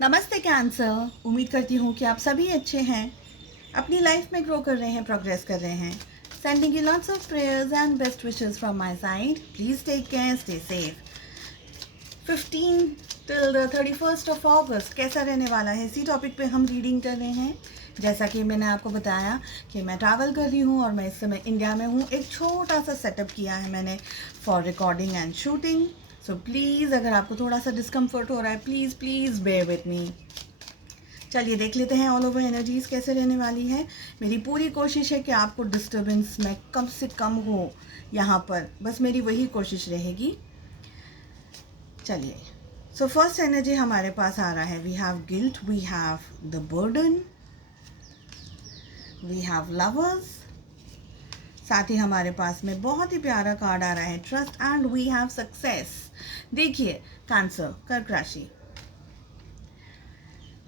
नमस्ते कैंसर। उम्मीद करती हूँ कि आप सभी अच्छे हैं, अपनी लाइफ में ग्रो कर रहे हैं, प्रोग्रेस कर रहे हैं। Sending you lots of prayers and best wishes from my side. Please take care, stay safe. 15 till the 31st of अगस्त कैसा रहने वाला है, इसी टॉपिक पे हम रीडिंग कर रहे हैं। जैसा कि मैंने आपको बताया कि मैं ट्रैवल कर रही हूँ और मैं इस समय इंडिया में हूँ। एक छोटा सा सेटअप किया है मैंने for recording and shooting. So please अगर आपको थोड़ा सा डिस्कम्फर्ट हो रहा है, please please bear with me. चलिए देख लेते हैं ऑल ओवर एनर्जीज कैसे रहने वाली है। मेरी पूरी कोशिश है कि आपको डिस्टर्बेंस में कम से कम हो यहाँ पर, बस मेरी वही कोशिश रहेगी। चलिए, सो फर्स्ट एनर्जी हमारे पास आ रहा है, we have guilt, we have the burden, we have lovers. साथ ही हमारे पास में बहुत ही प्यारा कार्ड आ रहा है, trust, and we have success. देखिए कैंसर, कर्क राशि,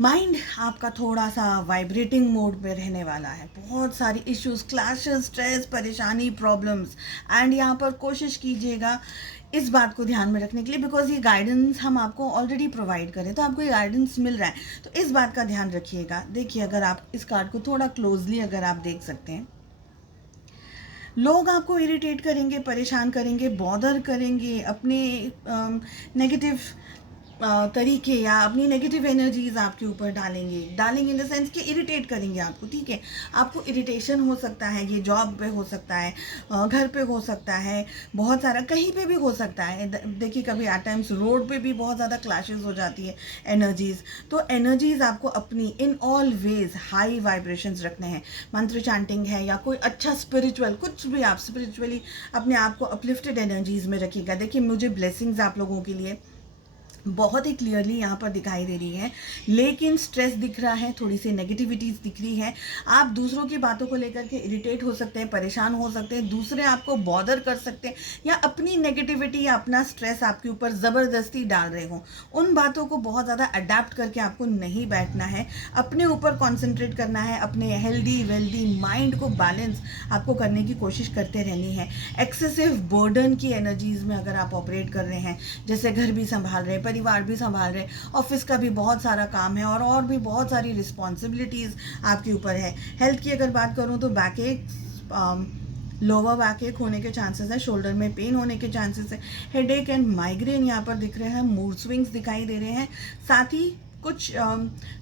माइंड आपका थोड़ा सा वाइब्रेटिंग मोड में रहने वाला है। बहुत सारी इश्यूज, क्लैशेस, स्ट्रेस, परेशानी, प्रॉब्लम्स। एंड यहाँ पर कोशिश कीजिएगा इस बात को ध्यान में रखने के लिए, बिकॉज ये गाइडेंस हम आपको ऑलरेडी प्रोवाइड करें, तो आपको ये गाइडेंस मिल रहा है, तो इस बात का ध्यान रखिएगा। देखिए, अगर आप इस कार्ड को थोड़ा क्लोजली अगर आप देख सकते हैं, लोग आपको इरिटेट करेंगे, परेशान करेंगे, बॉदर करेंगे, अपने नेगेटिव तरीके या अपनी नेगेटिव एनर्जीज आपके ऊपर डालेंगे इन द सेंस कि इरिटेट करेंगे आपको। ठीक है, आपको इरिटेशन हो सकता है, ये जॉब पे हो सकता है, घर पे हो सकता है, बहुत सारा कहीं पे भी हो सकता है। देखिए, कभी एट टाइम्स रोड पे भी बहुत ज़्यादा क्लैशेस हो जाती है एनर्जीज। तो एनर्जीज आपको अपनी in all ways high vibrations रखने हैं। मंत्र चैंटिंग है या कोई अच्छा स्पिरिचुअल, कुछ भी आप स्पिरिचुअली अपने आप को अपलिफ्टेड एनर्जीज में रखिएगा। देखिए, मुझे ब्लेसिंग्स आप लोगों के लिए बहुत ही क्लियरली यहाँ पर दिखाई दे रही है, लेकिन स्ट्रेस दिख रहा है, थोड़ी सी नेगेटिविटीज दिख रही है। आप दूसरों की बातों को लेकर के इरिटेट हो सकते हैं, परेशान हो सकते हैं, दूसरे आपको बॉदर कर सकते हैं, या अपनी नेगेटिविटी या अपना स्ट्रेस आपके ऊपर ज़बरदस्ती डाल रहे हो। उन बातों को बहुत ज़्यादा अडेप्ट करके आपको नहीं बैठना है, अपने ऊपर कॉन्सेंट्रेट करना है, अपने हेल्दी वेल्दी माइंड को बैलेंस आपको करने की कोशिश करते रहनी है। एक्सेसिव बर्डन की एनर्जीज में अगर आप ऑपरेट कर रहे हैं, जैसे घर भी संभाल रहे हैं, परिवार भी संभाल रहे, ऑफिस का भी बहुत सारा काम है, और भी बहुत सारी रिस्पॉन्सिबिलिटीज़ आपके ऊपर है। हेल्थ की अगर बात करूँ तो बैक एक, लोअर बैक एक होने के चांसेस है, शोल्डर में पेन होने के चांसेस है, हेडेक एंड माइग्रेन यहाँ पर दिख रहे हैं, मूड स्विंग्स दिखाई दे रहे हैं। साथ ही कुछ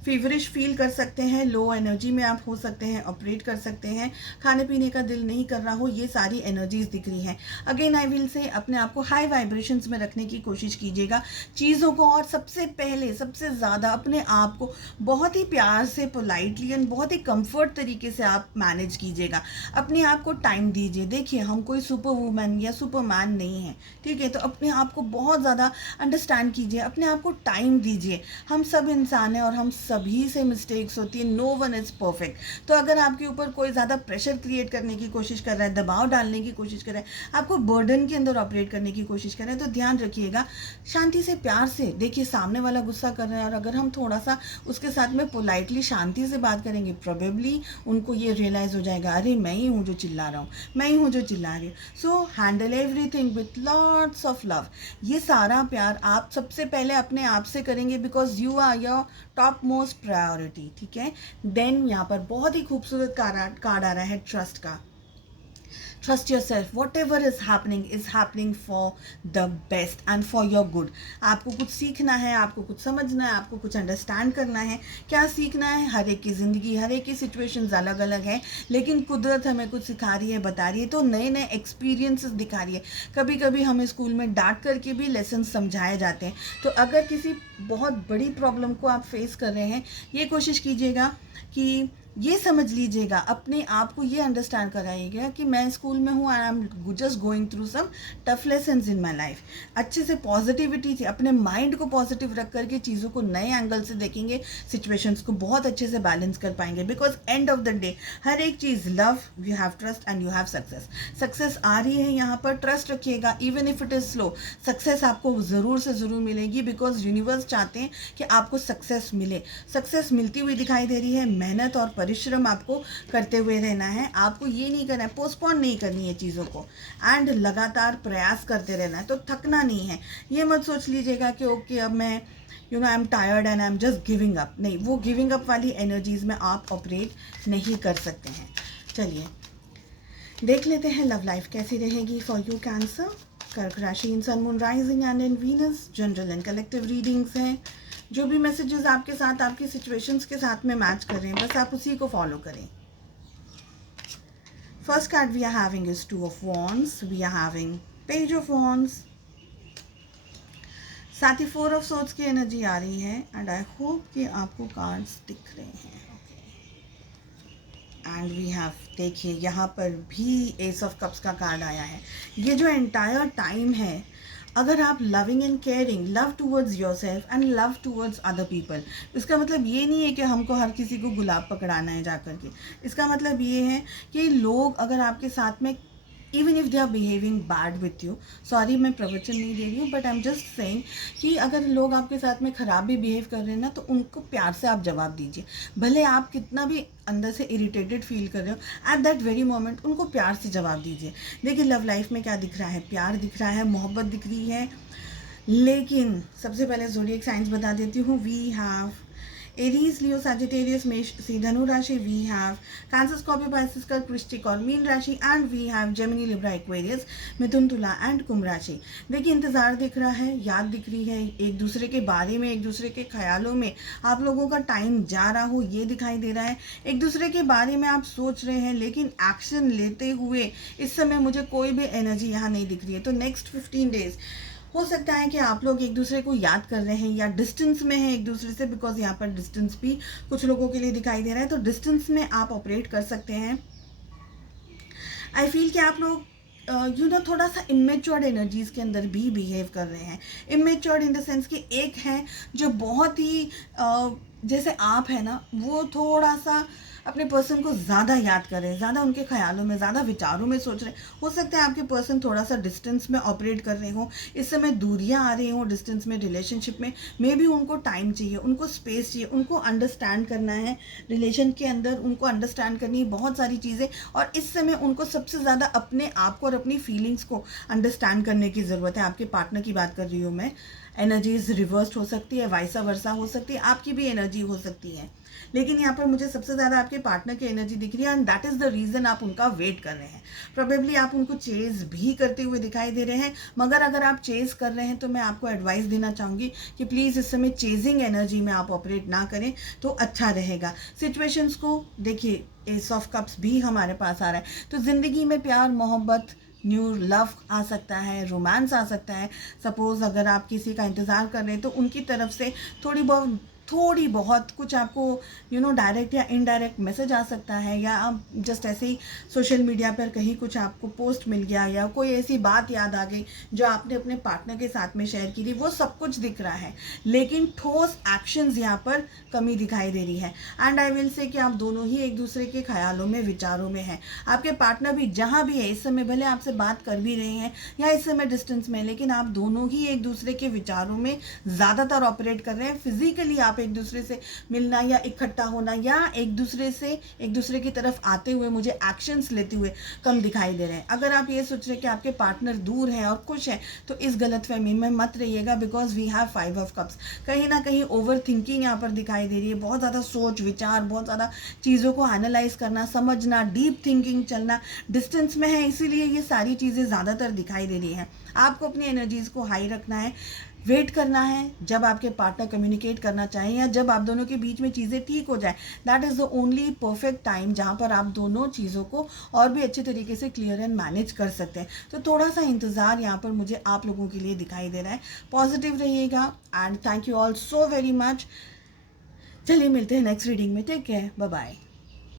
फीवरिश फील कर सकते हैं, लो एनर्जी में आप हो सकते हैं, ऑपरेट कर सकते हैं, खाने पीने का दिल नहीं कर रहा हो, ये सारी एनर्जीज दिख रही हैं। अगेन आई विल से अपने आप को हाई वाइब्रेशंस में रखने की कोशिश कीजिएगा चीज़ों को, और सबसे पहले सबसे ज़्यादा अपने आप को बहुत ही प्यार से, पोलाइटली एंड बहुत ही कंफर्ट तरीके से आप मैनेज कीजिएगा। अपने आप को टाइम दीजिए। देखिए, हम कोई सुपर वूमन या सुपरमैन नहीं है, ठीक है, तो अपने आप को बहुत ज़्यादा अंडरस्टैंड कीजिए, अपने आप को टाइम दीजिए। हम सब इंसान है और हम सभी से मिस्टेक्स होती है, नो वन इज़ परफेक्ट। तो अगर आपके ऊपर कोई ज़्यादा प्रेशर क्रिएट करने की कोशिश कर रहा है, दबाव डालने की कोशिश कर रहा है, आपको बर्डन के अंदर ऑपरेट करने की कोशिश कर रहे हैं, तो ध्यान रखिएगा, शांति से, प्यार से। देखिए, सामने वाला गुस्सा कर रहा है, और अगर हम थोड़ा सा उसके साथ में पोलाइटली शांति से बात करेंगे, प्रोबेबली उनको ये रियलाइज़ हो जाएगा, अरे मैं ही हूँ जो चिल्ला रहा हूँ, मैं ही हूँ जो चिल्ला रही हूँ। So handle everything with lots of love. ये सारा प्यार आप सबसे पहले अपने आप से करेंगे, because you are your top most priority. ठीक है, देन यहाँ पर बहुत ही खूबसूरत कार्ड आ रहा है, ट्रस्ट का। Trust your self, what ever is happening for the best and for your good. आपको कुछ सीखना है, आपको कुछ समझना है, आपको कुछ अंडरस्टैंड करना है। क्या सीखना है? हर एक की ज़िंदगी, हर एक की सिचुएशंस अलग अलग है, लेकिन कुदरत हमें कुछ सिखा रही है, बता रही है, तो नए नए एक्सपीरियंसेस दिखा रही है। कभी कभी हमें स्कूल में डांट करके भी लेसन समझाए जाते हैं। तो अगर किसी बहुत बड़ी प्रॉब्लम को आप फेस कर रहे हैं, ये कोशिश कीजिएगा कि ये समझ लीजिएगा, अपने आप को ये अंडरस्टैंड कराइएगा कि मैं स्कूल में हूँ, I am just going through some tough lessons in my life. अच्छे से पॉजिटिविटी से अपने माइंड को पॉजिटिव रख करके चीज़ों को नए एंगल से देखेंगे, सिचुएशंस को बहुत अच्छे से बैलेंस कर पाएंगे। Because end of the day हर एक चीज़, love, you have trust and you have success. Success आ रही है यहाँ पर, ट्रस्ट रखिएगा, even if it is slow, success आपको ज़रूर से ज़रूर मिलेगी, बिकॉज यूनिवर्स चाहते हैं कि आपको सक्सेस मिले। सक्सेस मिलती हुई दिखाई दे रही है, मेहनत और परिश्रम आपको करते हुए रहना है, आपको ये नहीं करना है, पोस्टपोन नहीं करनी है चीज़ों को, एंड लगातार प्रयास करते रहना है, तो थकना नहीं है। ये मत सोच लीजिएगा कि ओके अब मैं I am tired and I am just giving up. नहीं, वो गिविंग अप वाली एनर्जीज़ में आप ऑपरेट नहीं कर सकते हैं। चलिए देख लेते हैं लव लाइफ कैसी रहेगी फॉर यू कैंसर। कर्क राशि in sun moon rising and in Venus, general and collective readings हैं। जो भी मैसेजेस आपके साथ आपकी सिचुएशंस के साथ में मैच कर रहे हैं, बस आप उसी को फॉलो करें। First card we are having is 2 of Wands, we are having page of Wands, साथ ही 4 of Swords की एनर्जी आ रही है, एंड आई होप कि आपको कार्ड्स दिख रहे हैं। एंड वी हैव, देखिए यहाँ पर भी एस ऑफ कप्स का कार्ड आया है। ये जो एंटायर टाइम है, अगर आप loving and caring, love towards your self and love towards other people, इसका मतलब ये नहीं है कि हमको हर किसी को गुलाब पकड़ाना है जा कर के। इसका मतलब ये है कि लोग अगर आपके साथ में, even if they are behaving bad with you, sorry मैं प्रवचन नहीं दे रही हूँ, but I am just saying कि अगर लोग आपके साथ में ख़राब भी बिहेव कर रहे हैं ना, तो उनको प्यार से आप जवाब दीजिए। भले आप कितना भी अंदर से इरिटेटेड फील कर रहे हो, एट दैट वेरी मोमेंट उनको प्यार से जवाब दीजिए। देखिए लव लाइफ में क्या दिख रहा है, प्यार दिख रहा है, मोहब्बत दिख रही है। लेकिन सबसे पहले ज़ोडिएक साइंस बता देती हूँ। We have Aries, Leo, Sagittarius, मेष, सी, धनु राशि। We have Cancer, Scorpio, Pisces, कर्क, वृश्चिक और मीन राशि। And we have Gemini, Libra, Aquarius, मिथुन, तुला एंड कुंभ राशि। देखिए इंतज़ार दिख रहा है, याद दिख रही है, एक दूसरे के बारे में, एक दूसरे के ख्यालों में आप लोगों का टाइम जा रहा हो ये दिखाई दे रहा है। एक दूसरे के बारे में आप सोच रहे हैं, लेकिन एक्शन लेते हुए इस समय मुझे कोई भी एनर्जी यहाँ नहीं दिख रही है। तो नेक्स्ट 15 डेज हो सकता है कि आप लोग एक दूसरे को याद कर रहे हैं या डिस्टेंस में हैं एक दूसरे से, बिकॉज यहाँ पर डिस्टेंस भी कुछ लोगों के लिए दिखाई दे रहा है, तो डिस्टेंस में आप ऑपरेट कर सकते हैं। आई फील कि आप लोग थोड़ा सा इमेच्योर्ड एनर्जीज के अंदर भी बिहेव कर रहे हैं। इमेच्योर्ड इन द सेंस कि एक है जो बहुत ही जैसे आप है ना, वो थोड़ा सा अपने पर्सन को ज़्यादा याद कर रहे हैं, ज़्यादा उनके ख्यालों में, ज़्यादा विचारों में सोच रहे हैं। हो सकता है आपके पर्सन थोड़ा सा डिस्टेंस में ऑपरेट कर रहे हो, इस समय दूरियां आ रही हों डिस्टेंस में, रिलेशनशिप में। मे बी उनको टाइम चाहिए, उनको स्पेस चाहिए, उनको अंडरस्टैंड करना है रिलेशन के अंदर, उनको अंडरस्टैंड करनी है बहुत सारी चीज़ें, और इस समय उनको सबसे ज़्यादा अपने आप को और अपनी फीलिंग्स को अंडरस्टैंड करने की ज़रूरत है। आपके पार्टनर की बात कर रही हूँ मैं। एनर्जीज रिवर्स्ड हो सकती है, वाइसा वर्सा हो सकती है, आपकी भी एनर्जी हो सकती है, लेकिन यहाँ पर मुझे सबसे ज़्यादा आपके पार्टनर की एनर्जी दिख रही है, and that is the reason आप उनका वेट कर रहे हैं। प्रोबेबली आप उनको चेज़ भी करते हुए दिखाई दे रहे हैं, मगर अगर आप चेज़ कर रहे हैं तो मैं आपको एडवाइस देना चाहूँगी कि प्लीज़ इस समय चेजिंग एनर्जी में आप ऑपरेट ना करें तो अच्छा रहेगा। सिचुएशंस को देखिए, एस ऑफ कप्स भी हमारे पास आ रहा है, तो ज़िंदगी में प्यार, मोहब्बत, न्यू लव आ सकता है, रोमांस आ सकता है। सपोज़ अगर आप किसी का इंतज़ार कर रहे हैं तो उनकी तरफ से थोड़ी बहुत कुछ आपको डायरेक्ट या इनडायरेक्ट मैसेज आ सकता है, या आप जस्ट ऐसे ही सोशल मीडिया पर कहीं कुछ आपको पोस्ट मिल गया, या कोई ऐसी बात याद आ गई जो आपने अपने पार्टनर के साथ में शेयर की थी, वो सब कुछ दिख रहा है, लेकिन ठोस एक्शंस यहाँ पर कमी दिखाई दे रही है। एंड आई विल से कि आप दोनों ही एक दूसरे के ख्यालों में, विचारों में हैं। आपके पार्टनर भी जहाँ भी है इस समय, भले आपसे बात कर भी रहे हैं या इस समय डिस्टेंस में, लेकिन आप दोनों ही एक दूसरे के विचारों में ज़्यादातर ऑपरेट कर रहे हैं। फिजिकली आप एक दूसरे से मिलना या इकट्ठा होना या एक दूसरे की तरफ आते हुए, मुझे एक्शंस लेते हुए कम दिखाई दे रहे हैं। अगर आप ये सोच रहे हैं कि आपके पार्टनर दूर है और खुश है, तो इस गलतफहमी में मत रहिएगा, because we have 5 of cups. कहीं ना कहीं ओवर थिंकिंग यहाँ पर दिखाई दे रही है, बहुत ज़्यादा सोच विचार, बहुत ज़्यादा चीज़ों को एनालाइज करना, समझना, डीप थिंकिंग चलना। डिस्टेंस में है इसीलिए ये सारी चीज़ें ज़्यादातर दिखाई दे रही हैं। आपको अपनी एनर्जीज़ को हाई रखना है, वेट करना है जब आपके पार्टनर कम्युनिकेट करना चाहें या जब आप दोनों के बीच में चीज़ें ठीक हो जाए। That is the only perfect time जहाँ पर आप दोनों चीज़ों को और भी अच्छे तरीके से क्लियर एंड मैनेज कर सकते हैं। तो थोड़ा सा इंतज़ार यहाँ पर मुझे आप लोगों के लिए दिखाई दे रहा है। पॉजिटिव रहिएगा, and thank you all so very much. चलिए मिलते हैं नेक्स्ट रीडिंग में। Take care, bye bye.